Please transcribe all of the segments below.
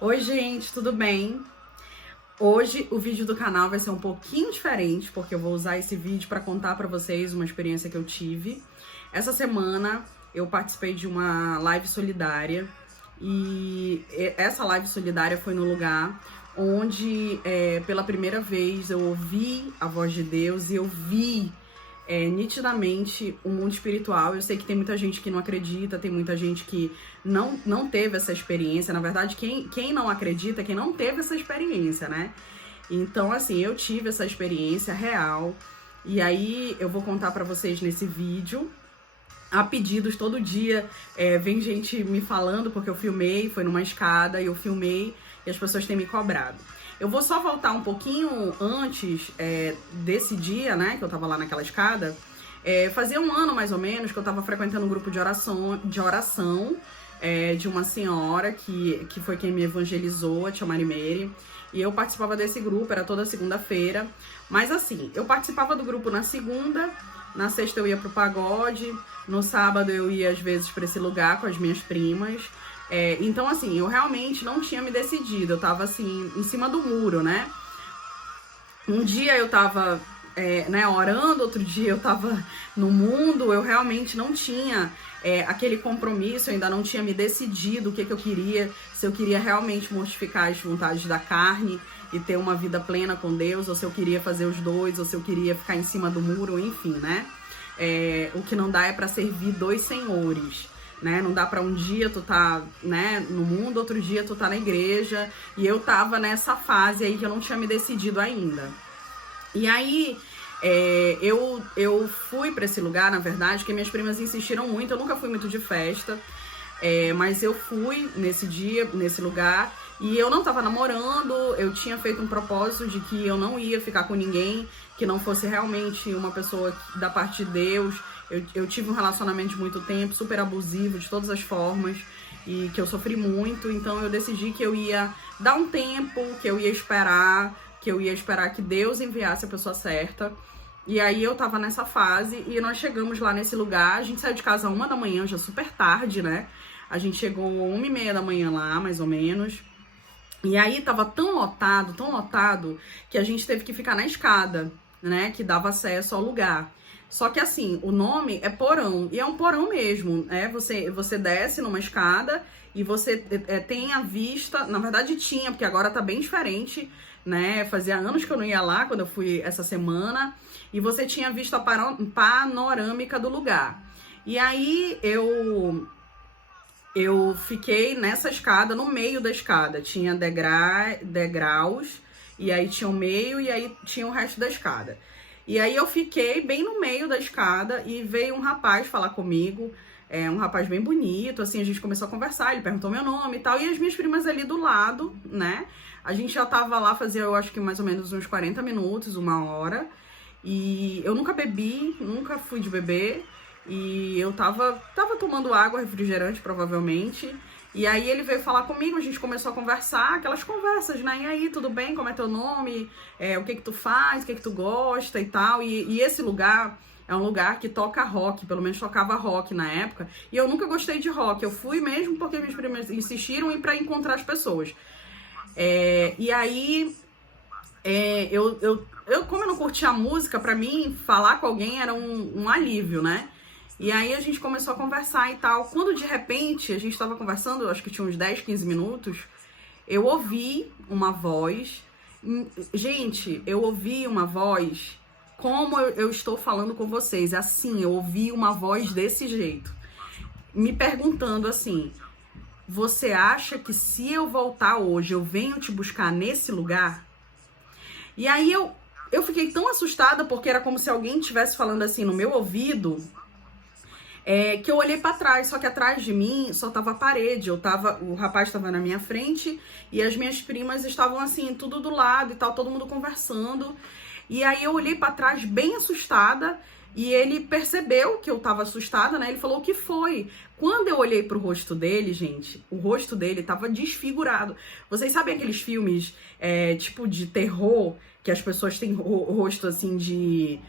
Oi, gente, tudo bem? Hoje o vídeo do canal vai ser um pouquinho diferente, porque eu vou usar esse vídeo para contar para vocês uma experiência que eu tive. Essa semana eu participei de uma live solidária e essa live solidária foi no lugar onde pela primeira vez eu ouvi a voz de Deus e eu vi nitidamente o mundo espiritual. Eu sei que tem muita gente que não acredita, tem muita gente que não teve essa experiência. Na verdade, quem não acredita, quem não teve essa experiência, né? Então, assim, eu tive essa experiência real. E aí, eu vou contar pra vocês nesse vídeo. Há pedidos todo dia, vem gente me falando, porque eu filmei, foi numa escada, e eu filmei, e as pessoas têm me cobrado. Eu vou só voltar um pouquinho antes desse dia, né, que eu tava lá naquela escada. Fazia um ano, mais ou menos, que eu tava frequentando um grupo de oração de uma senhora que foi quem me evangelizou, a tia Marimeire. E eu participava desse grupo, era toda segunda-feira. Mas assim, eu participava do grupo na segunda, na sexta eu ia pro pagode, no sábado eu ia às vezes pra esse lugar com as minhas primas. Então, assim, eu realmente não tinha me decidido, eu tava assim, em cima do muro, né? Um dia eu tava orando, outro dia eu tava no mundo, eu realmente não tinha aquele compromisso, eu ainda não tinha me decidido o que eu queria, se eu queria realmente mortificar as vontades da carne e ter uma vida plena com Deus, ou se eu queria fazer os dois, ou se eu queria ficar em cima do muro, enfim, né? O que não dá é pra servir dois senhores, né? Não dá pra um dia tu tá, né, no mundo, outro dia tu tá na igreja, e eu tava nessa fase aí que eu não tinha me decidido ainda. E aí, eu fui pra esse lugar, na verdade, que minhas primas insistiram muito, eu nunca fui muito de festa, mas eu fui nesse dia, nesse lugar, e eu não tava namorando, eu tinha feito um propósito de que eu não ia ficar com ninguém que não fosse realmente uma pessoa da parte de Deus. Eu tive um relacionamento de muito tempo, super abusivo, de todas as formas, e que eu sofri muito, então eu decidi que eu ia dar um tempo, que eu ia esperar que Deus enviasse a pessoa certa. E aí eu tava nessa fase e nós chegamos lá nesse lugar, a gente saiu de casa 1 da manhã, já super tarde, né? A gente chegou 1h30 da manhã lá, mais ou menos. E aí tava tão lotado, que a gente teve que ficar na escada, né? Que dava acesso ao lugar. Só que assim, o nome é porão, e é um porão mesmo, né? Você desce numa escada e você tem a vista, na verdade tinha, porque agora tá bem diferente, né? Fazia anos que eu não ia lá, quando eu fui essa semana, e você tinha vista panorâmica do lugar. E aí eu fiquei nessa escada, no meio da escada, tinha degraus, e aí tinha o meio, e aí tinha o resto da escada. E aí eu fiquei bem no meio da escada e veio um rapaz falar comigo, um rapaz bem bonito, assim, a gente começou a conversar, ele perguntou meu nome e tal, e as minhas primas ali do lado, né? A gente já tava lá, fazia, eu acho que mais ou menos uns 40 minutos, 1 hora, e eu nunca bebi, nunca fui de beber, e eu tava tomando água, refrigerante, provavelmente. E aí ele veio falar comigo, a gente começou a conversar, aquelas conversas, né? E aí, tudo bem? Como é teu nome? O que tu faz? O que tu gosta e tal? E esse lugar é um lugar que toca rock, pelo menos tocava rock na época. E eu nunca gostei de rock, eu fui mesmo porque minhas primas insistiram e pra encontrar as pessoas. E aí, como eu não curtia a música, pra mim, falar com alguém era um alívio, né? E aí a gente começou a conversar e tal. Quando de repente a gente tava conversando, acho que tinha uns 10, 15 minutos, eu ouvi uma voz. Gente, eu ouvi uma voz como eu estou falando com vocês. Assim, eu ouvi uma voz desse jeito. Me perguntando assim: você acha que se eu voltar hoje, eu venho te buscar nesse lugar? E aí eu fiquei tão assustada, porque era como se alguém estivesse falando assim no meu ouvido. Que eu olhei pra trás, só que atrás de mim só tava a parede, o rapaz tava na minha frente e as minhas primas estavam assim, tudo do lado e tal, todo mundo conversando. E aí eu olhei pra trás bem assustada e ele percebeu que eu tava assustada, né? Ele falou: o que foi? Quando eu olhei pro rosto dele, gente, o rosto dele tava desfigurado. Vocês sabem aqueles filmes tipo de terror, que as pessoas têm o rosto assim de...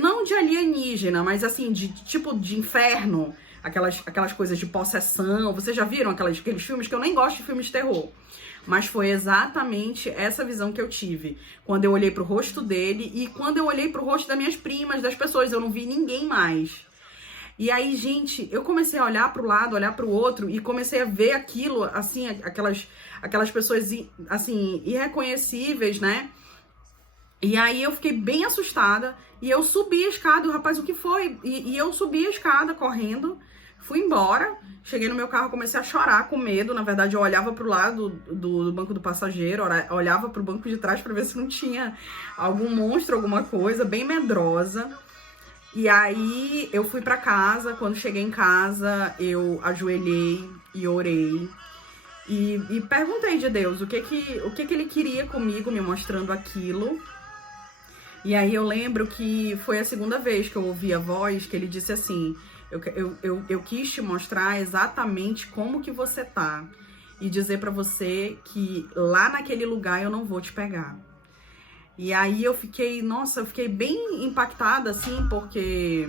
não de alienígena, mas assim, de tipo de inferno, aquelas coisas de possessão. Vocês já viram aqueles filmes que eu nem gosto de filmes de terror? Mas foi exatamente essa visão que eu tive. Quando eu olhei pro rosto dele e quando eu olhei pro rosto das minhas primas, das pessoas, eu não vi ninguém mais. E aí, gente, eu comecei a olhar pro lado, olhar pro outro e comecei a ver aquilo, assim, aquelas pessoas, assim, irreconhecíveis, né? E aí eu fiquei bem assustada e eu subi a escada, o rapaz, o que foi? E eu subi a escada correndo, fui embora, cheguei no meu carro, comecei a chorar com medo. Na verdade, eu olhava pro lado do banco do passageiro, olhava pro banco de trás pra ver se não tinha algum monstro, alguma coisa, bem medrosa. E aí eu fui pra casa. Quando cheguei em casa, eu ajoelhei e orei. E perguntei de Deus o que ele queria comigo, me mostrando aquilo. E aí eu lembro que foi a segunda vez que eu ouvi a voz, que ele disse assim: eu quis te mostrar exatamente como que você tá. E dizer pra você que lá naquele lugar eu não vou te pegar. E aí eu fiquei, nossa, eu fiquei bem impactada, assim, porque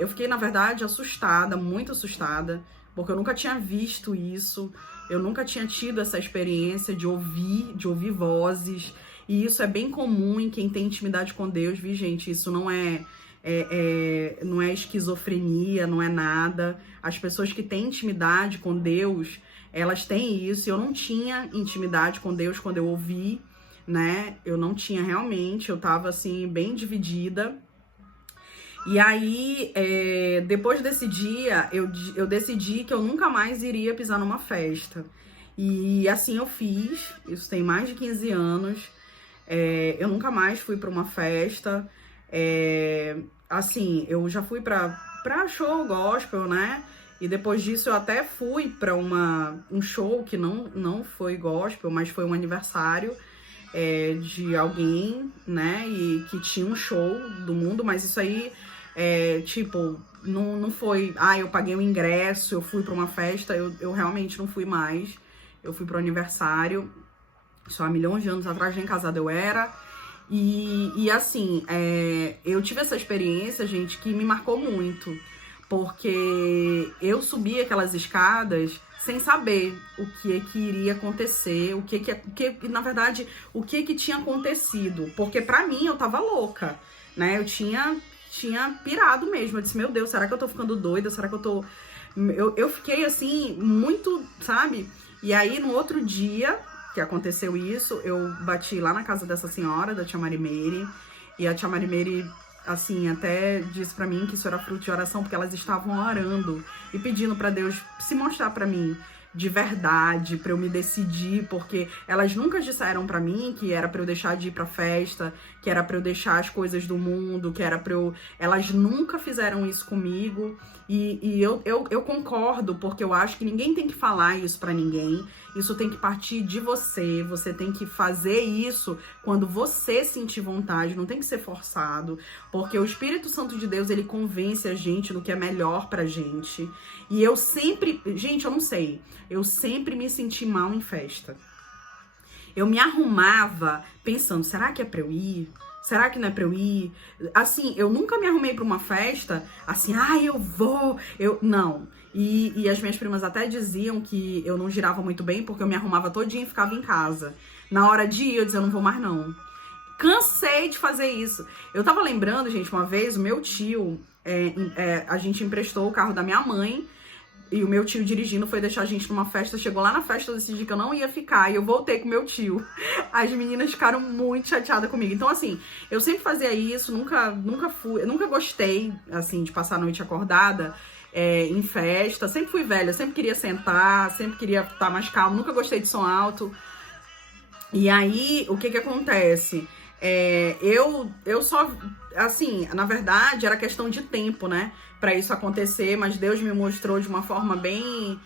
eu fiquei, na verdade, assustada, muito assustada, porque eu nunca tinha visto isso, eu nunca tinha tido essa experiência de ouvir vozes, e isso é bem comum em quem tem intimidade com Deus, viu, gente? Isso não não é esquizofrenia, não é nada. As pessoas que têm intimidade com Deus, elas têm isso. Eu não tinha intimidade com Deus quando eu ouvi, né? Eu não tinha realmente, eu tava assim, bem dividida. E aí, depois desse dia, eu decidi que eu nunca mais iria pisar numa festa. E assim eu fiz, isso tem mais de 15 anos. Eu nunca mais fui pra uma festa. Assim, eu já fui pra show gospel, né? E depois disso eu até fui pra um show que não foi gospel, mas foi um aniversário de alguém, né? E que tinha um show do mundo, mas isso aí, tipo, não foi... eu paguei um ingresso, eu fui pra uma festa, eu realmente não fui mais. Eu fui pro aniversário, só há milhões de anos atrás, nem casada eu era. E assim, eu tive essa experiência, gente, que me marcou muito. Porque eu subi aquelas escadas sem saber o que iria acontecer, na verdade, o que tinha acontecido. Porque pra mim, eu tava louca, né? Eu tinha pirado mesmo. Eu disse, meu Deus, será que eu tô ficando doida? Será que eu tô... Eu fiquei, assim, muito, sabe? E aí, no outro dia que aconteceu isso, eu bati lá na casa dessa senhora, da tia Marimeire, e a tia Marimeire, assim, até disse pra mim que isso era fruto de oração, porque elas estavam orando e pedindo pra Deus se mostrar pra mim de verdade, pra eu me decidir, porque elas nunca disseram pra mim que era pra eu deixar de ir pra festa, que era pra eu deixar as coisas do mundo, que era pra eu... Elas nunca fizeram isso comigo, e eu concordo, porque eu acho que ninguém tem que falar isso pra ninguém. Isso tem que partir de você, você tem que fazer isso quando você sentir vontade, não tem que ser forçado, porque o Espírito Santo de Deus, ele convence a gente do que é melhor pra gente. E eu sempre, gente, eu não sei, eu sempre me senti mal em festa. Eu me arrumava pensando, será que é pra eu ir? Será que não é pra eu ir? Assim, eu nunca me arrumei pra uma festa, assim, eu vou, não. E as minhas primas até diziam que eu não girava muito bem, porque eu me arrumava todinha e ficava em casa. Na hora de ir, eu dizia, eu não vou mais não. Cansei de fazer isso. Eu tava lembrando, gente, uma vez, o meu tio, a gente emprestou o carro da minha mãe, e o meu tio dirigindo foi deixar a gente numa festa. Chegou lá na festa, eu decidi que eu não ia ficar, e eu voltei com meu tio. As meninas ficaram muito chateadas comigo. Então, assim, eu sempre fazia isso, nunca gostei, assim, de passar a noite acordada em festa. Sempre fui velha, sempre queria sentar, sempre queria estar mais calma, nunca gostei de som alto. E aí, o que acontece? Eu só, assim, na verdade, era questão de tempo, né? Pra isso acontecer, mas Deus me mostrou de uma forma bem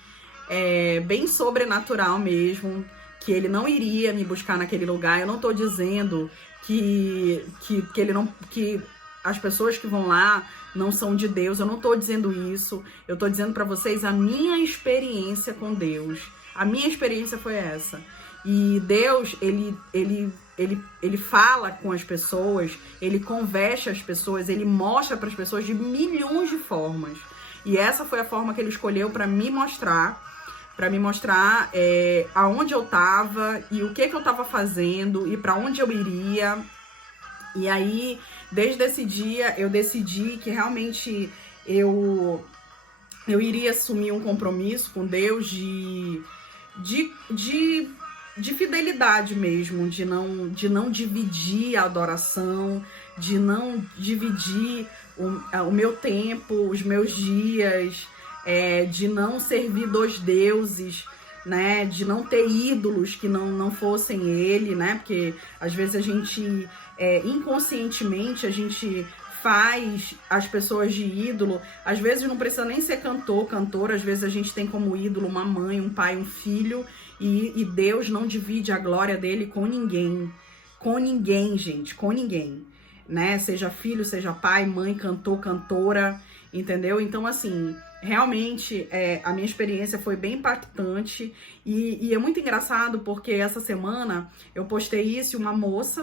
sobrenatural mesmo, que ele não iria me buscar naquele lugar. Eu não tô dizendo que as pessoas que vão lá não são de Deus, eu não tô dizendo isso. Eu tô dizendo pra vocês a minha experiência com Deus. A minha experiência foi essa. E Deus, ele fala com as pessoas, ele conversa as pessoas, ele mostra para as pessoas de milhões de formas. E essa foi a forma que ele escolheu para me mostrar aonde eu tava e o que eu tava fazendo e para onde eu iria. E aí, desde esse dia, eu decidi que realmente eu iria assumir um compromisso com Deus de fidelidade mesmo, de não dividir a adoração, de não dividir o meu tempo, os meus dias, de não servir dois deuses, né, de não ter ídolos que não fossem ele, né, porque às vezes a gente, inconscientemente, a gente faz as pessoas de ídolo. Às vezes não precisa nem ser cantor, cantora, às vezes a gente tem como ídolo uma mãe, um pai, um filho, e Deus não divide a glória dele com ninguém, gente, com ninguém, né, seja filho, seja pai, mãe, cantor, cantora, entendeu? Então, assim, realmente a minha experiência foi bem impactante e é muito engraçado porque essa semana eu postei isso e uma moça